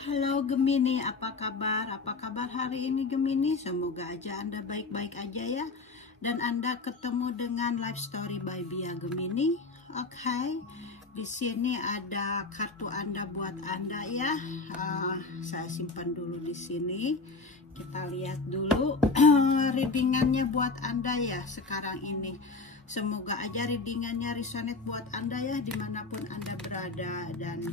Halo Gemini, apa kabar? Apa kabar hari ini Gemini? Semoga aja Anda baik-baik aja ya. Dan Anda ketemu dengan Life Story by Bia Gemini. Oke, di sini ada kartu Anda buat Anda ya. Saya simpan dulu di sini. Kita lihat dulu readingannya buat Anda ya sekarang ini. Semoga aja readingannya resonate buat Anda ya dimanapun Anda berada. Dan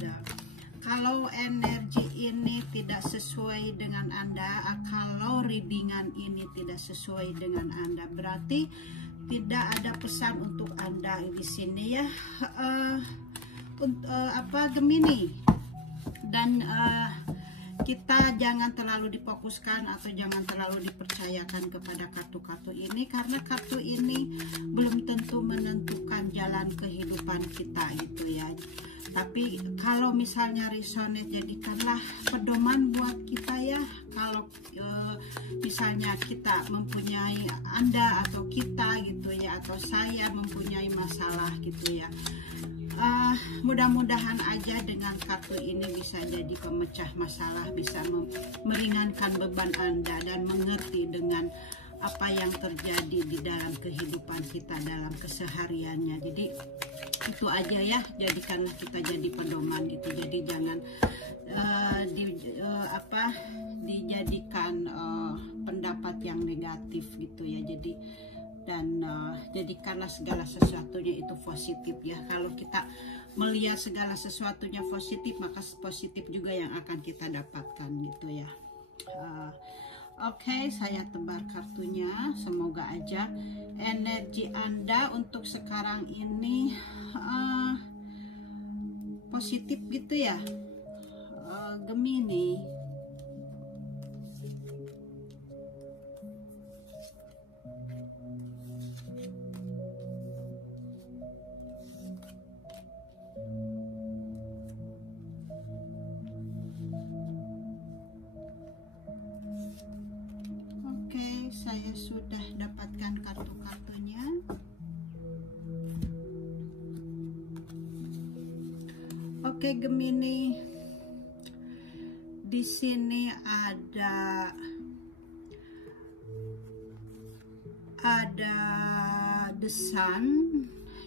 kalau energi ini tidak sesuai dengan Anda, kalau readingan ini tidak sesuai dengan Anda, berarti tidak ada pesan untuk Anda di sini ya, Gemini. Dan kita jangan terlalu difokuskan atau jangan terlalu dipercayakan kepada kartu-kartu ini, karena kartu ini belum tentu menentukan jalan kehidupan kita gitu ya. Tapi kalau misalnya resonate, jadikanlah pedoman buat kita ya. Kalau misalnya kita mempunyai Anda atau kita gitu ya, atau saya mempunyai masalah gitu ya, mudah-mudahan aja dengan kartu ini bisa jadi pemecah masalah, bisa meringankan beban Anda dan mengerti dengan apa yang terjadi di dalam kehidupan kita dalam kesehariannya. Jadi itu aja ya, jadikanlah kita jadi pedoman itu. Jadi jangan dijadikan pendapat yang negatif gitu ya. Jadi dan jadikanlah segala sesuatunya itu positif ya. Kalau kita melihat segala sesuatunya positif, maka positif juga yang akan kita dapatkan gitu ya. Oke, saya tebar kartunya. Semoga aja energi Anda untuk sekarang ini positif gitu ya, Gemini. Saya sudah dapatkan kartu-kartunya. Oke Gemini, di sini ada the sun,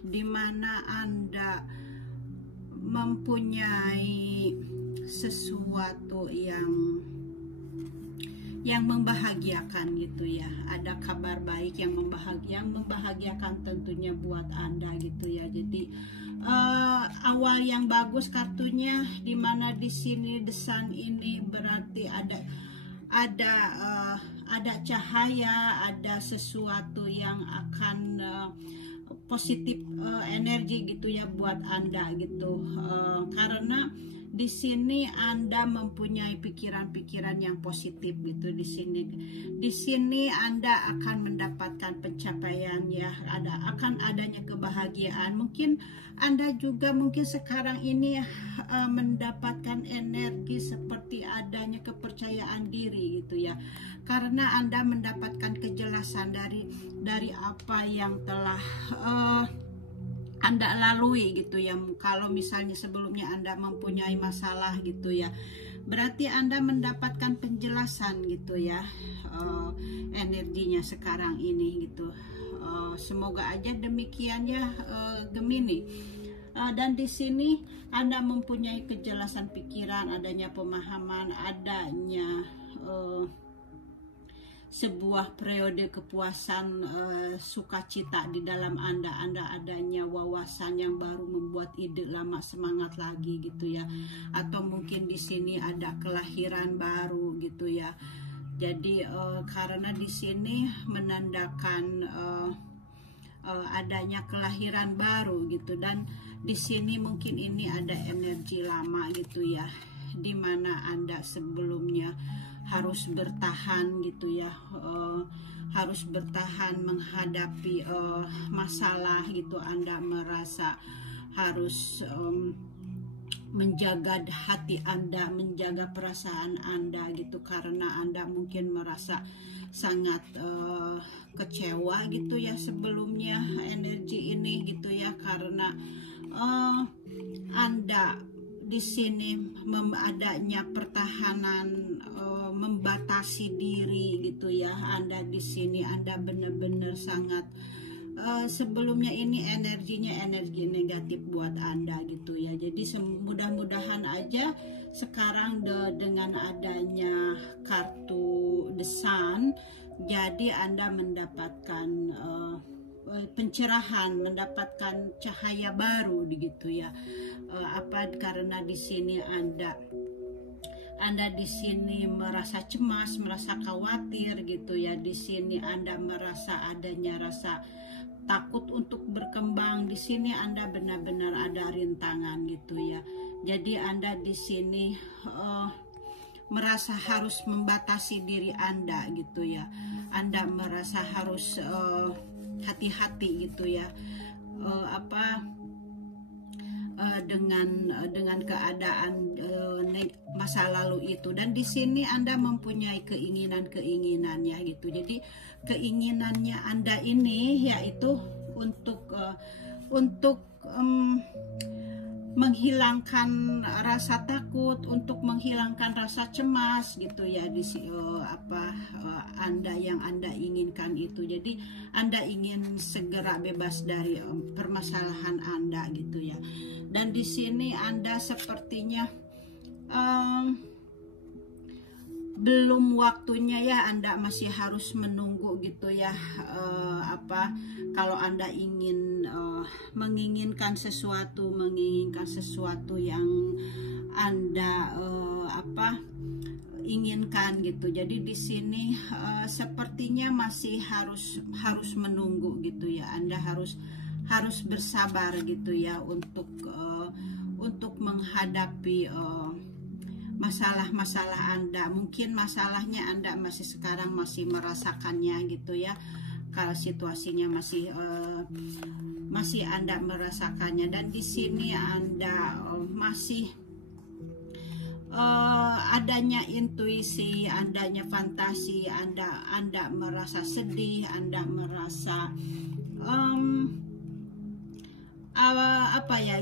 di mana Anda mempunyai sesuatu yang membahagiakan gitu ya. Ada kabar baik yang membahagiakan tentunya buat Anda gitu ya. Jadi awal yang bagus kartunya, dimana di sini the sun ini berarti ada cahaya, ada sesuatu yang akan positif energi gitu ya buat Anda gitu. Karena di sini Anda mempunyai pikiran-pikiran yang positif gitu. Di sini Anda akan mendapatkan pencapaian ya, akan adanya kebahagiaan. Mungkin Anda juga sekarang ini mendapatkan energi seperti adanya kepercayaan diri gitu ya, karena Anda mendapatkan kejelasan dari apa yang telah Anda lalui gitu ya. Kalau misalnya sebelumnya Anda mempunyai masalah gitu ya, berarti Anda mendapatkan penjelasan gitu ya, energinya sekarang ini gitu. Semoga aja demikian ya Gemini. Dan di sini Anda mempunyai kejelasan pikiran, adanya pemahaman, adanya sebuah periode kepuasan, sukacita di dalam Anda adanya wawasan yang baru, membuat ide lama semangat lagi gitu ya. Atau mungkin di sini ada kelahiran baru gitu ya. Jadi karena di sini menandakan adanya kelahiran baru gitu, dan di sini mungkin ini ada energi lama gitu ya, dimana Anda sebelumnya harus bertahan gitu ya, harus bertahan menghadapi masalah gitu. Anda merasa harus menjaga hati Anda, menjaga perasaan Anda gitu, karena Anda mungkin merasa sangat kecewa gitu ya sebelumnya energi ini gitu ya, karena Anda di sini adanya pertahanan, membatasi diri gitu ya. Anda di sini Anda benar-benar sangat sebelumnya ini energinya energi negatif buat Anda gitu ya. Jadi mudah-mudahan aja sekarang dengan adanya kartu The Sun, jadi Anda mendapatkan pencerahan, mendapatkan cahaya baru gitu ya. Karena di sini Anda di sini merasa cemas, merasa khawatir gitu ya. Di sini Anda merasa adanya rasa takut untuk berkembang. Di sini Anda benar-benar ada rintangan gitu ya. Jadi Anda di sini merasa harus membatasi diri Anda gitu ya. Anda merasa harus hati-hati gitu ya, dengan keadaan masa lalu itu. Dan di sini Anda mempunyai keinginannya gitu. Jadi keinginannya Anda ini yaitu untuk menghilangkan rasa takut, untuk menghilangkan rasa cemas gitu ya. Anda yang Anda inginkan itu. Jadi Anda ingin segera bebas dari permasalahan Anda gitu ya. Dan di sini Anda sepertinya belum waktunya ya, Anda masih harus menunggu gitu ya. Kalau Anda ingin menginginkan sesuatu yang Anda inginkan gitu. Jadi di sini sepertinya masih harus menunggu gitu ya. Anda harus bersabar gitu ya untuk menghadapi masalah-masalah Anda. Mungkin masalahnya Anda sekarang masih merasakannya gitu ya. Kalau situasinya masih Anda merasakannya. Dan di sini Anda masih adanya intuisi, adanya fantasi, Anda merasa sedih, Anda merasa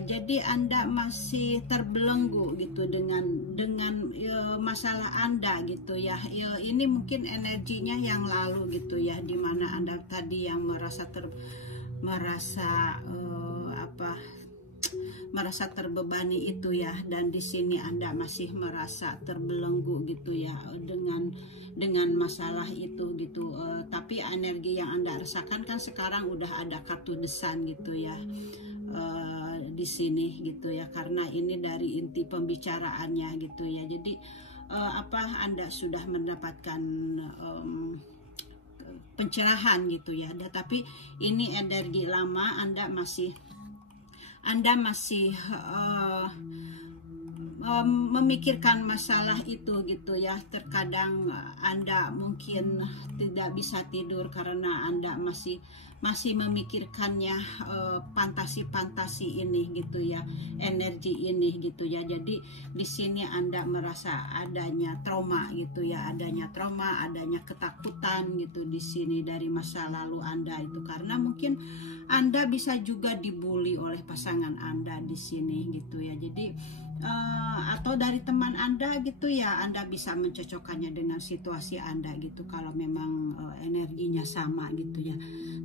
jadi Anda masih terbelenggu gitu dengan masalah Anda gitu ya. Ini mungkin energinya yang lalu gitu ya, dimana Anda tadi yang merasa terbebani itu ya. Dan di sini Anda masih merasa terbelenggu gitu ya dengan masalah itu gitu. Tapi energi yang Anda rasakan kan sekarang udah ada kartu The Sun gitu ya. Di sini gitu ya, karena ini dari inti pembicaraannya gitu ya. Jadi Anda sudah mendapatkan pencerahan gitu ya. Tapi ini energi lama, Anda masih memikirkan masalah itu gitu ya. Terkadang Anda mungkin tidak bisa tidur karena Anda masih memikirkannya, fantasi ini gitu ya, energi ini gitu ya. Jadi di sini Anda merasa adanya trauma gitu ya, adanya ketakutan gitu di sini dari masa lalu Anda itu, karena mungkin Anda bisa juga dibully oleh pasangan Anda di sini gitu ya. Jadi atau dari teman Anda gitu ya, Anda bisa mencocokkannya dengan situasi Anda gitu kalau memang energinya sama gitu ya.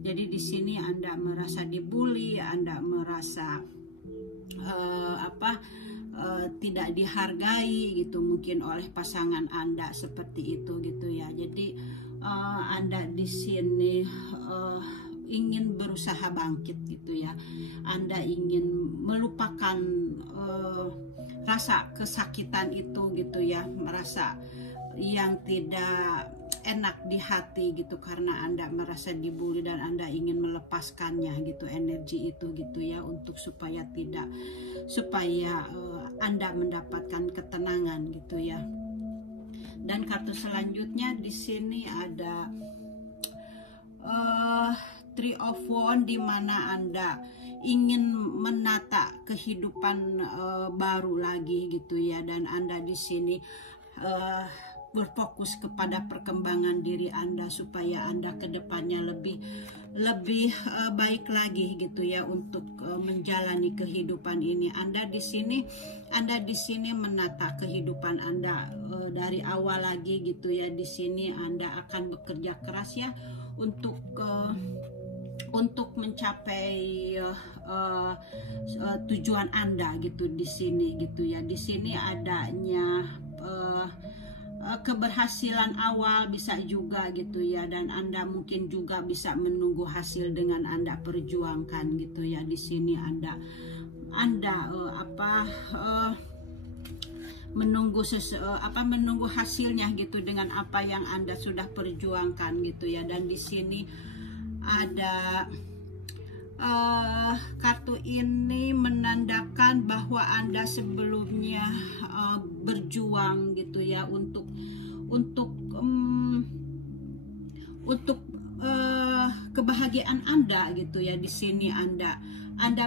Jadi di sini Anda merasa dibully, Anda merasa tidak dihargai gitu mungkin oleh pasangan Anda, seperti itu gitu ya. Jadi Anda di sini ingin berusaha bangkit gitu ya. Anda ingin melupakan rasa kesakitan itu gitu ya, merasa yang tidak enak di hati gitu karena Anda merasa dibully, dan Anda ingin melepaskannya gitu, energi itu gitu ya, untuk supaya Anda mendapatkan ketenangan gitu ya. Dan kartu selanjutnya di sini ada Three of Wands, di mana Anda ingin menata kehidupan baru lagi gitu ya. Dan Anda di sini berfokus kepada perkembangan diri Anda supaya Anda ke depannya lebih baik lagi gitu ya untuk menjalani kehidupan ini. Anda di sini menata kehidupan Anda dari awal lagi gitu ya. Di sini Anda akan bekerja keras ya untuk mencapai tujuan Anda gitu di sini gitu ya. Di sini adanya keberhasilan awal bisa juga gitu ya, dan Anda mungkin juga bisa menunggu hasil dengan Anda perjuangkan gitu ya. Di sini Anda menunggu hasilnya gitu dengan apa yang Anda sudah perjuangkan gitu ya. Dan di sini ada kartu ini menandakan bahwa Anda sebelumnya berjuang gitu ya untuk kebahagiaan Anda gitu ya. Di sini Anda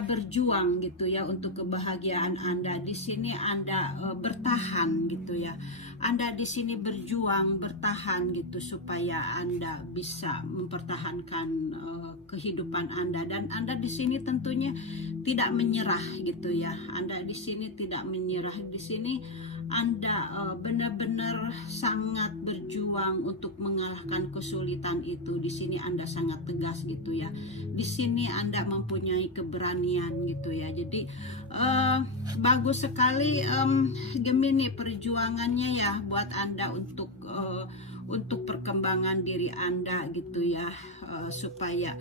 berjuang gitu ya untuk kebahagiaan Anda. Di sini Anda bertahan gitu ya. Anda di sini berjuang bertahan gitu supaya Anda bisa mempertahankan kehidupan Anda, dan Anda di sini tentunya tidak menyerah gitu ya. Anda di sini tidak menyerah. Di sini Anda benar-benar sangat berjuang untuk mengalahkan kesulitan itu. Di sini Anda sangat tegas gitu ya. Di sini Anda mempunyai keberanian gitu ya. Jadi bagus sekali Gemini perjuangannya ya buat Anda untuk perkembangan diri Anda gitu ya, supaya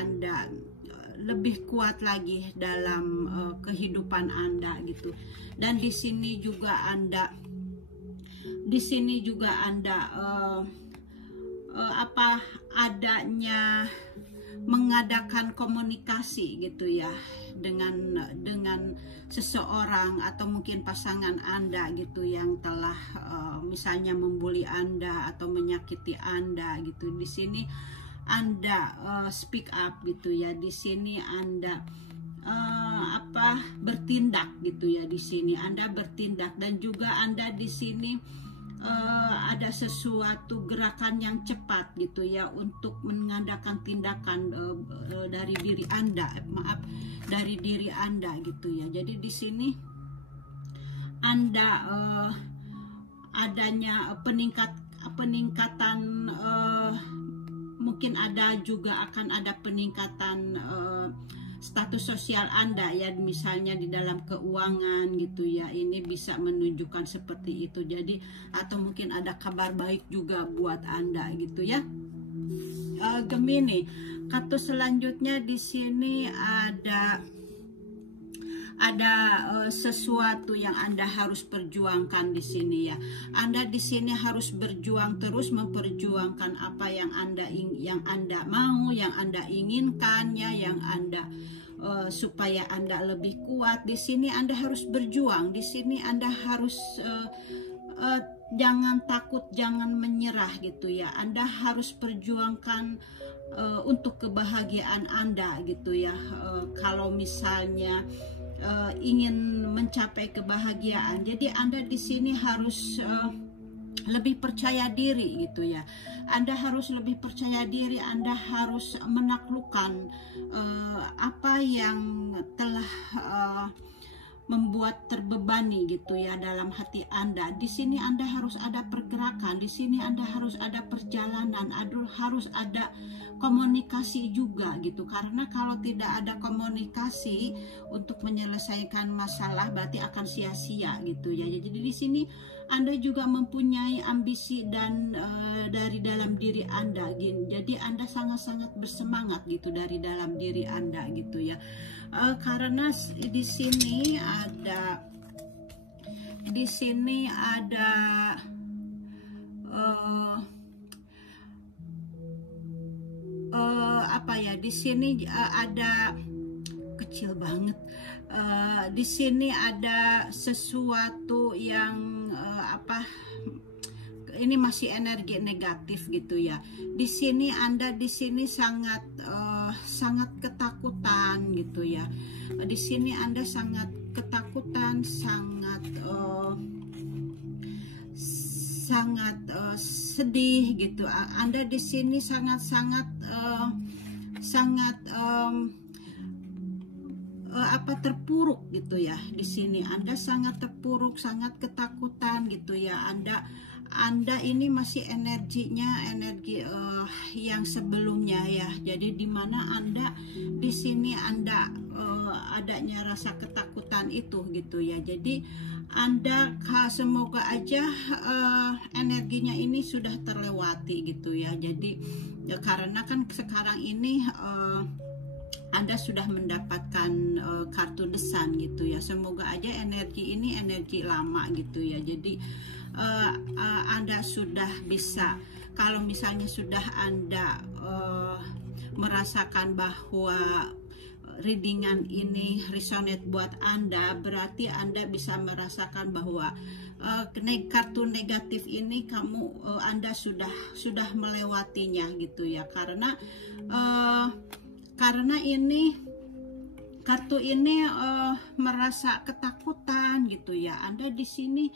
Anda lebih kuat lagi dalam kehidupan Anda gitu. Dan di sini juga Anda adanya mengadakan komunikasi gitu ya dengan seseorang atau mungkin pasangan Anda gitu yang telah misalnya membuli Anda atau menyakiti Anda gitu. Di sini Anda speak up gitu ya. Di sini Anda bertindak gitu ya. Di sini Anda bertindak, dan juga Anda di sini ada sesuatu gerakan yang cepat gitu ya untuk mengadakan tindakan dari diri Anda, dari diri Anda gitu ya. Jadi di sini Anda adanya peningkatan mungkin akan ada peningkatan status sosial Anda ya, misalnya di dalam keuangan gitu ya. Ini bisa menunjukkan seperti itu. Jadi atau mungkin ada kabar baik juga buat Anda gitu ya. Gemini, kartu selanjutnya di sini ada sesuatu yang Anda harus perjuangkan di sini ya. Anda di sini harus berjuang terus, memperjuangkan apa yang Anda mau, yang Anda inginkan ya, yang Anda supaya Anda lebih kuat. Di sini Anda harus berjuang. Di sini Anda harus jangan takut, jangan menyerah gitu ya. Anda harus perjuangkan untuk kebahagiaan Anda gitu ya. Kalau misalnya ingin mencapai kebahagiaan, jadi Anda di sini harus lebih percaya diri gitu ya. Anda harus lebih percaya diri. Anda harus menaklukkan apa yang telah membuat terbebani gitu ya dalam hati Anda. Di sini Anda harus ada pergerakan, di sini Anda harus ada perjalanan, harus ada komunikasi juga gitu. Karena kalau tidak ada komunikasi untuk menyelesaikan masalah, berarti akan sia-sia gitu ya. Jadi di sini Anda juga mempunyai ambisi dan dari dalam diri Anda gitu. Jadi Anda sangat-sangat bersemangat gitu dari dalam diri Anda gitu ya. Karena di sini ada apa ya, di sini ada kecil banget. Di sini ada sesuatu yang ini masih energi negatif gitu ya. Di sini Anda di sini sangat ketakutan gitu ya. Di sini Anda sangat ketakutan, sangat sangat sedih gitu. Anda di sini sangat-sangat terpuruk gitu ya. Di sini Anda sangat terpuruk, sangat ketakutan gitu ya. Anda ini masih energinya energi yang sebelumnya ya. Jadi di mana Anda di sini adanya rasa ketakutan itu gitu ya. Jadi Anda semoga aja energinya ini sudah terlewati gitu ya. Jadi ya, karena kan sekarang ini Anda sudah mendapatkan kartu desan gitu ya. Semoga aja energi ini energi lama gitu ya. Jadi Anda sudah bisa, kalau misalnya sudah Anda merasakan bahwa readingan ini resonate buat Anda, berarti Anda bisa merasakan bahwa kartu negatif ini Anda sudah melewatinya gitu ya. Karena ini kartu ini merasa ketakutan gitu ya. Anda di sini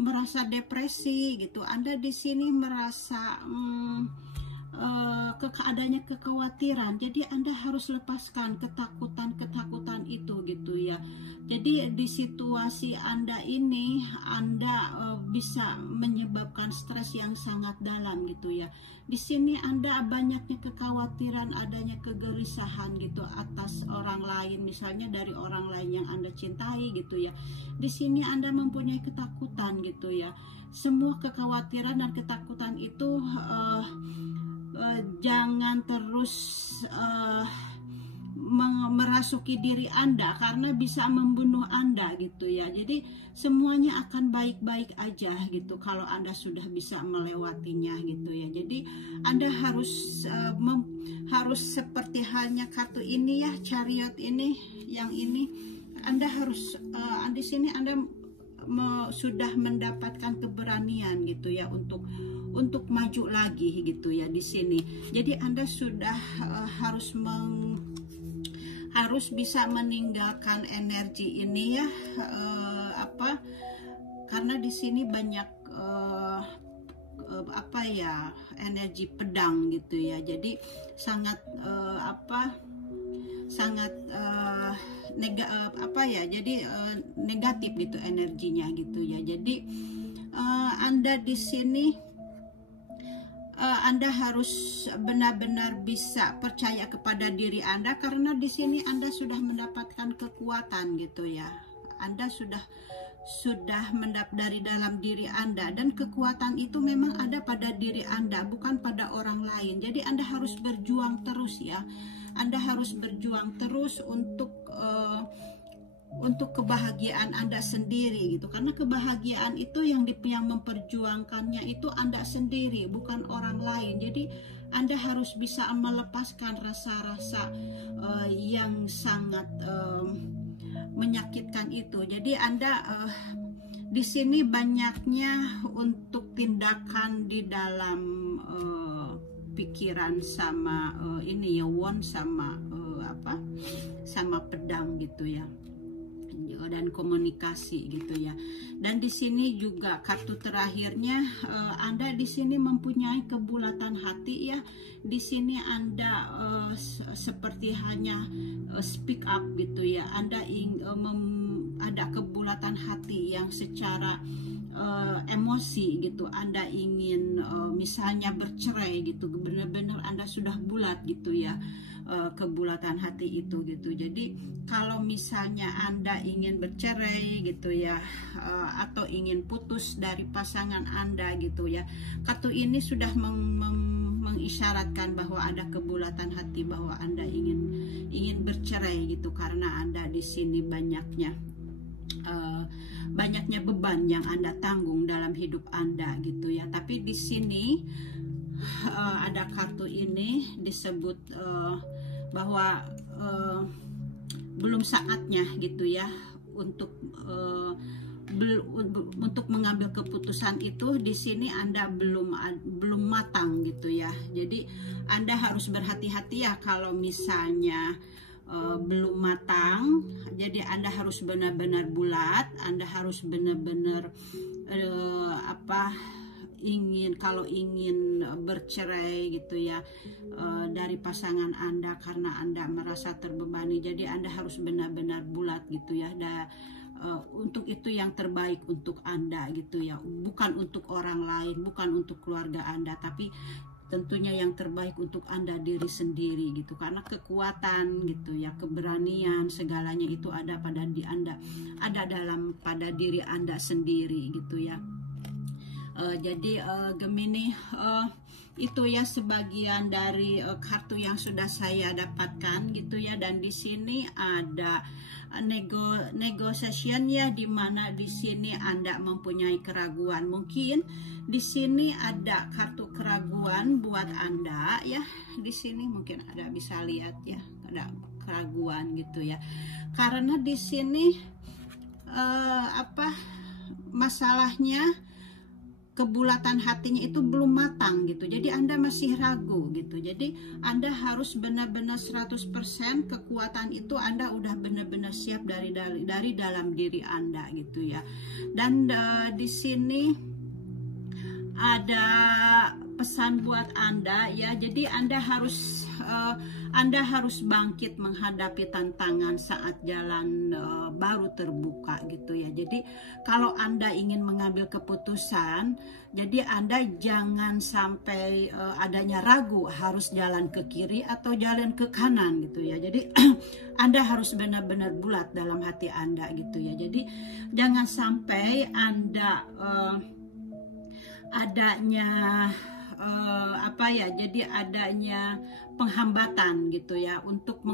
merasa depresi gitu. Anda di sini merasa adanya kekhawatiran. Jadi Anda harus lepaskan ketakutan itu gitu ya. Jadi di situasi Anda ini Anda bisa menyebabkan stres yang sangat dalam gitu ya. Di sini Anda banyaknya kekhawatiran, adanya kegelisahan gitu atas orang lain, misalnya dari orang lain yang Anda cintai gitu ya. Di sini Anda mempunyai ketakutan gitu ya. Semua kekhawatiran dan ketakutan itu jangan terus merasuki diri Anda, karena bisa membunuh Anda gitu ya. Jadi semuanya akan baik-baik aja gitu kalau Anda sudah bisa melewatinya gitu ya. Jadi Anda harus seperti halnya kartu ini ya, Chariot ini, yang ini Anda harus di sini Anda sudah mendapatkan keberanian gitu ya untuk maju lagi gitu ya di sini. Jadi Anda sudah harus bisa meninggalkan energi ini ya, karena di sini banyak energi pedang gitu ya. Jadi sangat negatif gitu energinya gitu ya. Jadi Anda di sini Anda harus benar-benar bisa percaya kepada diri Anda, karena di sini Anda sudah mendapatkan kekuatan gitu ya. Anda sudah dari dalam diri Anda, dan kekuatan itu memang ada pada diri Anda, bukan pada orang lain. Jadi Anda harus berjuang terus ya. Anda harus berjuang terus untuk kebahagiaan Anda sendiri gitu, karena kebahagiaan itu yang memperjuangkannya itu Anda sendiri, bukan orang lain. Jadi Anda harus bisa melepaskan rasa-rasa yang sangat menyakitkan itu. Jadi Anda di sini banyaknya untuk tindakan di dalam pikiran sama ini ya, wand sama sama pedang gitu ya, dan komunikasi gitu ya. Dan di sini juga kartu terakhirnya, Anda di sini mempunyai kebulatan hati ya. Di sini Anda seperti hanya speak up gitu ya. Anda ada kebulatan hati yang secara emosi gitu. Anda ingin misalnya bercerai gitu, benar-benar Anda sudah bulat gitu ya, kebulatan hati itu gitu. Jadi kalau misalnya Anda ingin bercerai gitu ya, atau ingin putus dari pasangan Anda gitu ya, kartu ini sudah mengisyaratkan bahwa ada kebulatan hati, bahwa Anda ingin bercerai gitu, karena Anda di sini banyaknya beban yang Anda tanggung dalam hidup Anda gitu ya. Tapi di sini ada kartu ini disebut bahwa belum saatnya gitu ya untuk mengambil keputusan itu. Di sini Anda belum matang gitu ya. Jadi Anda harus berhati-hati ya kalau misalnya belum matang. Jadi Anda harus benar-benar bulat, Anda harus benar-benar kalau ingin bercerai gitu ya dari pasangan Anda karena Anda merasa terbebani, jadi Anda harus benar-benar bulat gitu ya. Untuk itu yang terbaik untuk Anda gitu ya, bukan untuk orang lain, bukan untuk keluarga Anda, tapi tentunya yang terbaik untuk Anda diri sendiri gitu, karena kekuatan gitu ya, keberanian segalanya itu ada pada Anda, ada pada diri Anda sendiri gitu ya. Jadi Gemini, itu ya sebagian dari kartu yang sudah saya dapatkan gitu ya. Dan di sini ada negotiation ya, dimana di sini Anda mempunyai keraguan. Mungkin di sini ada kartu keraguan buat Anda ya. Di sini mungkin ada, bisa lihat ya, ada keraguan gitu ya. Karena di sini masalahnya, kebulatan hatinya itu belum matang gitu. Jadi Anda masih ragu gitu. Jadi Anda harus benar-benar 100% kekuatan itu Anda udah benar-benar siap dari dalam diri Anda gitu ya. Dan di sini ada pesan buat Anda ya. Jadi Anda harus bangkit menghadapi tantangan saat jalan baru terbuka gitu ya. Jadi kalau Anda ingin mengambil keputusan, jadi Anda jangan sampai adanya ragu harus jalan ke kiri atau jalan ke kanan gitu ya. Jadi Anda harus benar-benar bulat dalam hati Anda gitu ya. Jadi jangan sampai Anda jadi adanya penghambatan gitu ya untuk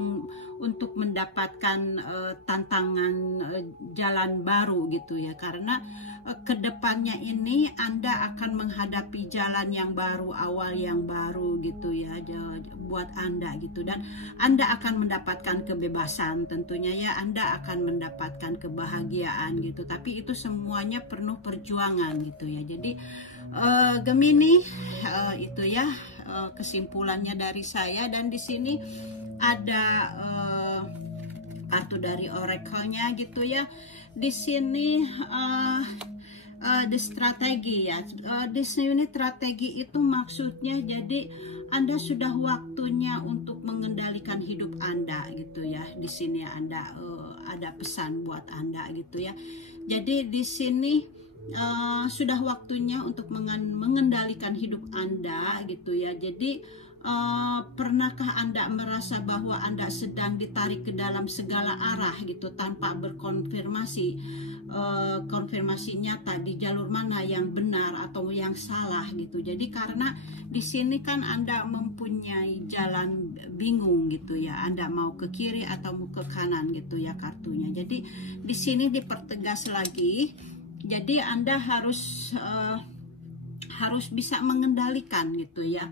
mendapatkan tantangan jalan baru gitu ya. Karena kedepannya ini Anda akan menghadapi jalan yang baru, awal yang baru gitu ya buat Anda gitu. Dan Anda akan mendapatkan kebebasan tentunya ya, Anda akan mendapatkan kebahagiaan gitu. Tapi itu semuanya penuh perjuangan gitu ya. Jadi Gemini, itu ya kesimpulannya dari saya. Dan di sini ada kartu dari oracle-nya gitu ya. Di sini di strategi ya. Di sini strategi itu maksudnya jadi Anda sudah waktunya untuk mengendalikan hidup Anda gitu ya. Di sini Anda ada pesan buat Anda gitu ya. Jadi di sini sudah waktunya untuk mengendalikan hidup Anda gitu ya. Jadi pernahkah Anda merasa bahwa Anda sedang ditarik ke dalam segala arah gitu tanpa berkonfirmasi, konfirmasi nyata di jalur mana yang benar atau yang salah gitu. Jadi karena di sini kan Anda mempunyai jalan bingung gitu ya, Anda mau ke kiri atau mau ke kanan gitu ya kartunya. Jadi di sini dipertegas lagi. Jadi Anda harus bisa mengendalikan gitu ya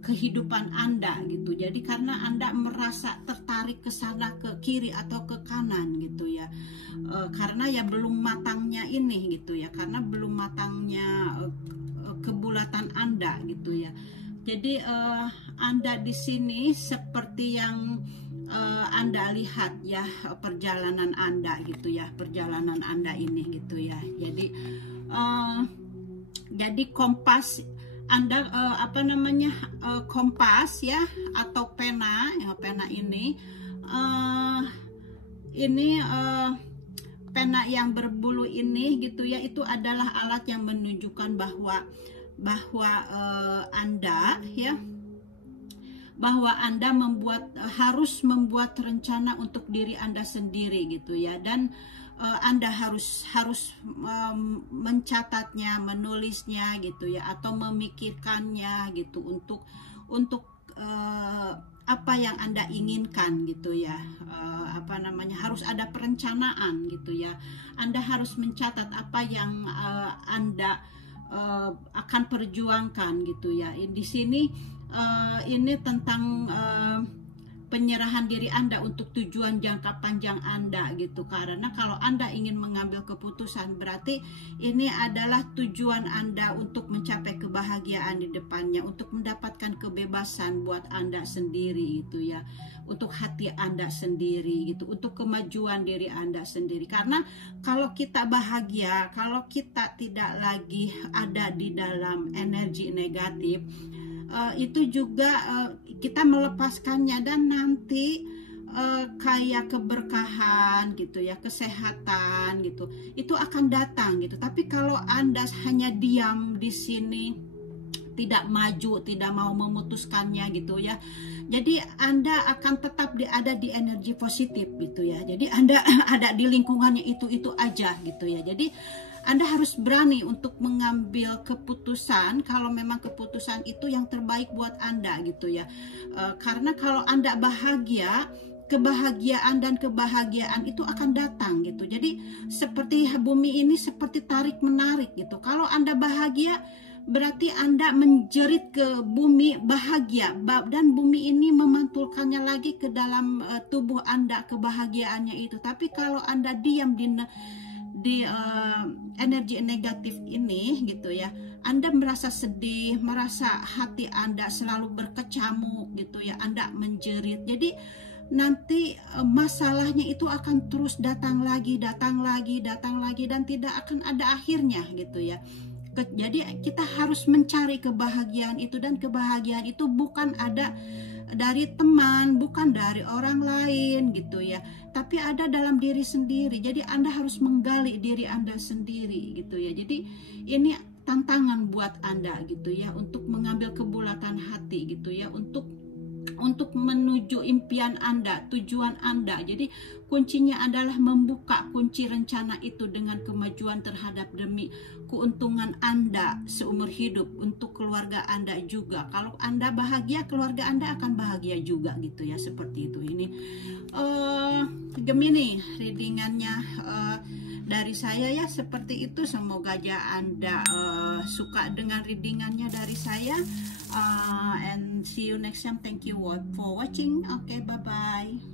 kehidupan Anda gitu. Jadi karena Anda merasa tertarik ke sana, ke kiri atau ke kanan gitu ya, karena ya belum matangnya ini gitu ya, karena belum matangnya kebulatan Anda gitu ya. Jadi Anda di sini seperti yang Anda lihat ya perjalanan Anda gitu ya, perjalanan Anda ini gitu ya. Jadi kompas Anda kompas ya atau pena ya, pena ini pena yang berbulu ini gitu ya, itu adalah alat yang menunjukkan bahwa Anda harus membuat rencana untuk diri Anda sendiri gitu ya. Dan Anda harus mencatatnya, menulisnya gitu ya, atau memikirkannya gitu untuk apa yang Anda inginkan gitu ya. Harus ada perencanaan gitu ya. Anda harus mencatat apa yang Anda akan perjuangkan gitu ya. Di sini ini tentang penyerahan diri Anda untuk tujuan jangka panjang Anda gitu. Karena kalau Anda ingin mengambil keputusan, berarti ini adalah tujuan Anda untuk mencapai kebahagiaan di depannya, untuk mendapatkan kebebasan buat Anda sendiri gitu ya, untuk hati Anda sendiri gitu, untuk kemajuan diri Anda sendiri. Karena kalau kita bahagia, kalau kita tidak lagi ada di dalam energi negatif, itu juga kita melepaskannya, dan nanti kayak keberkahan gitu ya, kesehatan gitu, itu akan datang gitu. Tapi kalau Anda hanya diam di sini, tidak maju, tidak mau memutuskannya gitu ya, jadi Anda akan tetap ada di energi positif gitu ya. Jadi Anda ada di lingkungannya itu aja gitu ya. Jadi Anda harus berani untuk mengambil keputusan kalau memang keputusan itu yang terbaik buat Anda gitu ya. Karena kalau Anda bahagia, kebahagiaan dan kebahagiaan itu akan datang gitu. Jadi seperti bumi ini seperti tarik menarik gitu. Kalau Anda bahagia, berarti Anda menjerit ke bumi bahagia, dan bumi ini memantulkannya lagi ke dalam tubuh Anda kebahagiaannya itu. Tapi kalau Anda diam di energi negatif ini gitu ya, Anda merasa sedih, merasa hati Anda selalu berkecamuk gitu ya, Anda menjerit. Jadi nanti masalahnya itu akan terus datang lagi, dan tidak akan ada akhirnya gitu ya. Jadi kita harus mencari kebahagiaan itu, dan kebahagiaan itu bukan ada dari teman, bukan dari orang lain gitu ya, tapi ada dalam diri sendiri. Jadi Anda harus menggali diri Anda sendiri gitu ya. Jadi ini tantangan buat Anda gitu ya, untuk mengambil kebulatan hati gitu ya, untuk menuju impian Anda, tujuan Anda. Jadi kuncinya adalah membuka kunci rencana itu dengan kemajuan terhadap demi keuntungan Anda seumur hidup, untuk keluarga Anda juga. Kalau Anda bahagia, keluarga Anda akan bahagia juga gitu ya, seperti itu. Ini Gemini readingannya dari saya ya, seperti itu. Semoga aja Anda suka dengan readingannya dari saya, and see you next time. Thank you for watching. Okay, bye bye.